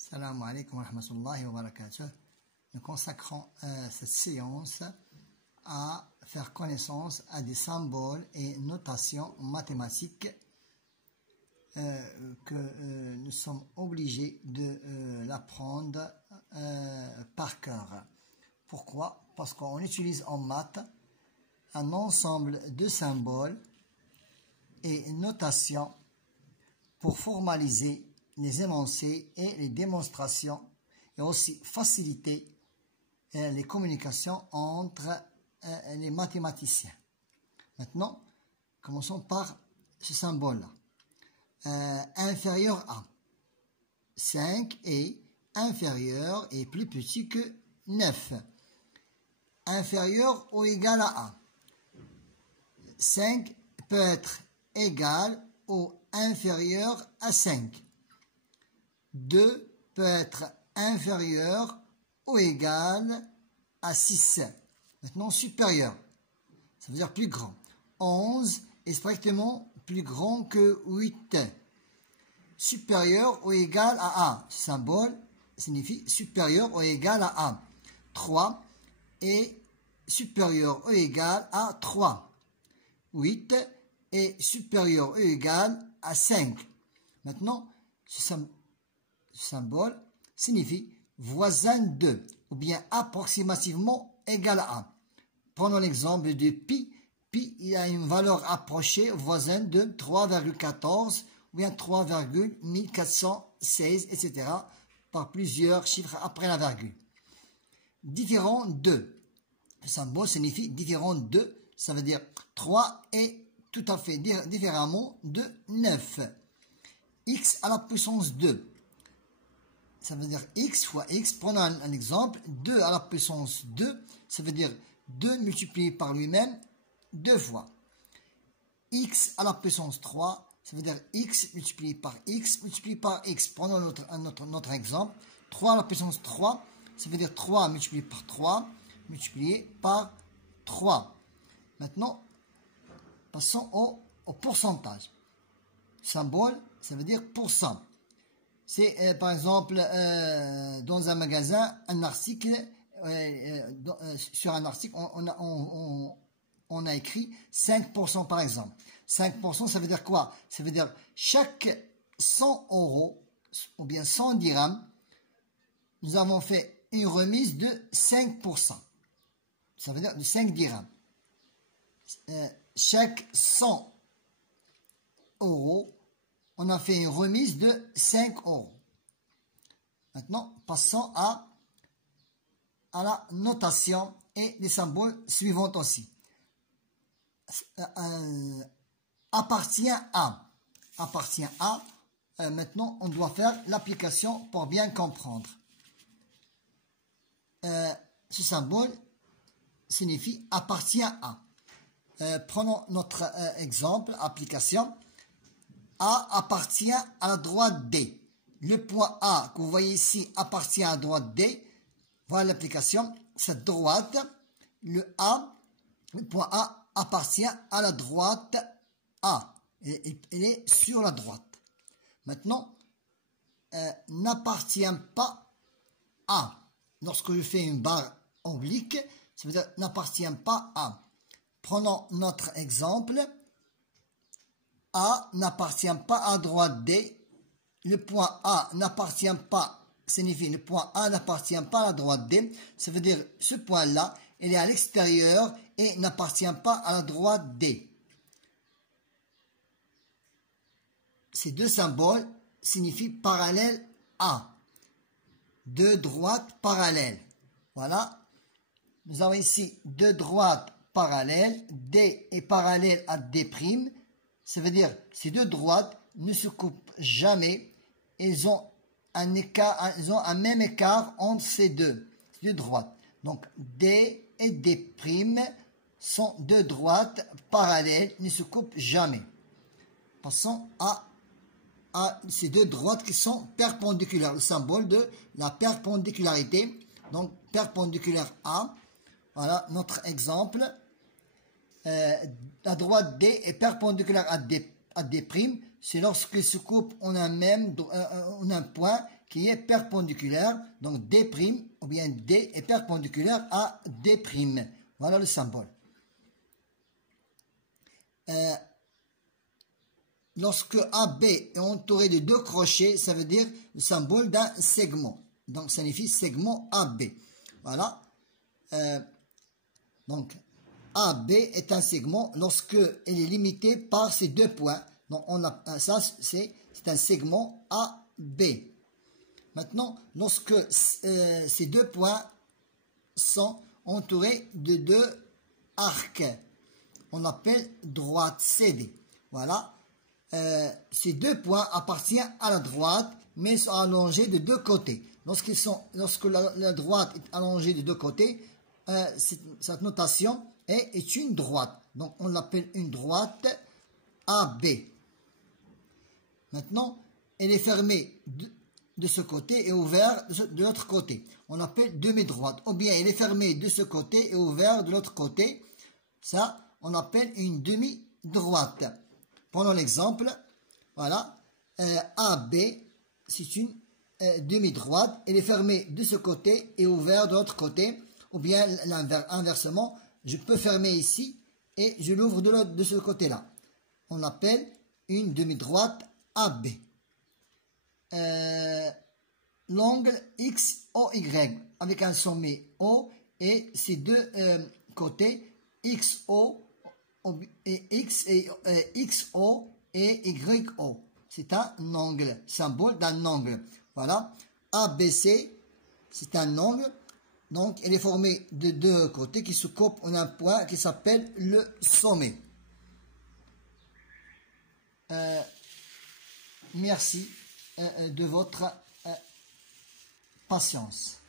Salam alaikum wa rahmatullahi wa barakatuh. Nous consacrons cette séance à faire connaissance à des symboles et notations mathématiques que nous sommes obligés de l'apprendre par cœur. Pourquoi? Parce qu'on utilise en maths un ensemble de symboles et notations pour formaliser les énoncés et les démonstrations et aussi faciliter les communications entre les mathématiciens. Maintenant, commençons par ce symbole-là. Inférieur à 5 est inférieur et plus petit que 9. Inférieur ou égal à 1. 5 peut être égal ou inférieur à 5. 2 peut être inférieur ou égal à 6. Maintenant, supérieur, ça veut dire plus grand. 11 est strictement plus grand que 8. Supérieur ou égal à 1. Ce symbole signifie supérieur ou égal à 1. 3 est supérieur ou égal à 3. 8 est supérieur ou égal à 5. Maintenant, ce symbole signifie voisin de, ou bien approximativement égal à 1. Prenons l'exemple de pi. Pi, il a une valeur approchée, voisine de 3,14 ou bien 3,1416, etc. par plusieurs chiffres après la virgule. Différent de. Le symbole signifie différent de, ça veut dire 3 est tout à fait différemment de 9. X à la puissance 2. Ça veut dire x fois x. Prenons un exemple. 2 à la puissance 2, ça veut dire 2 multiplié par lui-même 2 fois. X à la puissance 3, ça veut dire x multiplié par x multiplié par x. Prenons notre exemple. 3 à la puissance 3, ça veut dire 3 multiplié par 3 multiplié par 3. Maintenant, passons au pourcentage. Symbole, ça veut dire pourcent. C'est par exemple dans un magasin, un article, sur un article, on a écrit 5% par exemple. 5%, ça veut dire quoi? Ça veut dire chaque 100 euros ou bien 100 dirhams, nous avons fait une remise de 5%. Ça veut dire de 5 dirhams. Chaque 100 euros, on a fait une remise de 5 euros. Maintenant, passons à la notation et les symboles suivants aussi. Appartient à. Appartient à. Maintenant, on doit faire l'application pour bien comprendre. Ce symbole signifie appartient à. Prenons notre exemple, application. A appartient à la droite D. Le point A que vous voyez ici appartient à la droite D. Voilà l'application. Cette droite, le point A appartient à la droite A. Il est sur la droite. Maintenant, n'appartient pas à. Lorsque je fais une barre oblique, ça veut dire n'appartient pas à. Prenons notre exemple. A n'appartient pas à droite D. Le point A n'appartient pas, signifie le point A n'appartient pas à la droite D. Ça veut dire ce point-là, il est à l'extérieur et n'appartient pas à la droite D. Ces deux symboles signifient parallèle à. Deux droites parallèles. Voilà. Nous avons ici deux droites parallèles. D est parallèle à D'. Ça veut dire ces deux droites ne se coupent jamais. Ils ont un écart, ils ont un même écart entre ces deux droites. Donc D et D' sont deux droites parallèles, ne se coupent jamais. Passons à ces deux droites qui sont perpendiculaires. Le symbole de la perpendicularité. Donc perpendiculaire à. Voilà notre exemple. La droite D est perpendiculaire à D', c'est lorsqu'ils se coupent en un point qui est perpendiculaire, donc D' ou bien D est perpendiculaire à D'. Voilà le symbole. Lorsque AB est entouré de 2 crochets, ça veut dire le symbole d'un segment. Donc, ça signifie segment AB. Voilà. Donc, AB est un segment lorsque elle est limitée par ces 2 points. Donc, ça, c'est un segment AB. Maintenant, lorsque ces 2 points sont entourés de 2 arcs, on appelle droite CD. Voilà. Ces 2 points appartiennent à la droite, mais sont allongés de 2 côtés. Lorsque la droite est allongée de 2 côtés, cette notation est une droite. Donc, on l'appelle une droite AB. Maintenant, elle est fermée de ce côté et ouverte de l'autre côté. On appelle demi-droite. Ou bien, elle est fermée de ce côté et ouverte de l'autre côté. Ça, on appelle une demi-droite. Prenons l'exemple. Voilà. AB, c'est une demi-droite. Elle est fermée de ce côté et ouverte de l'autre côté. Ou bien, inversement, je peux fermer ici et je l'ouvre de ce côté-là. On appelle une demi-droite AB. L'angle XOY avec un sommet O et ces 2 côtés XO et XO et YO. C'est un angle, symbole d'un angle. Voilà. ABC, c'est un angle. Donc, elle est formée de 2 côtés qui se coupent en un point qui s'appelle le sommet. Merci de votre patience.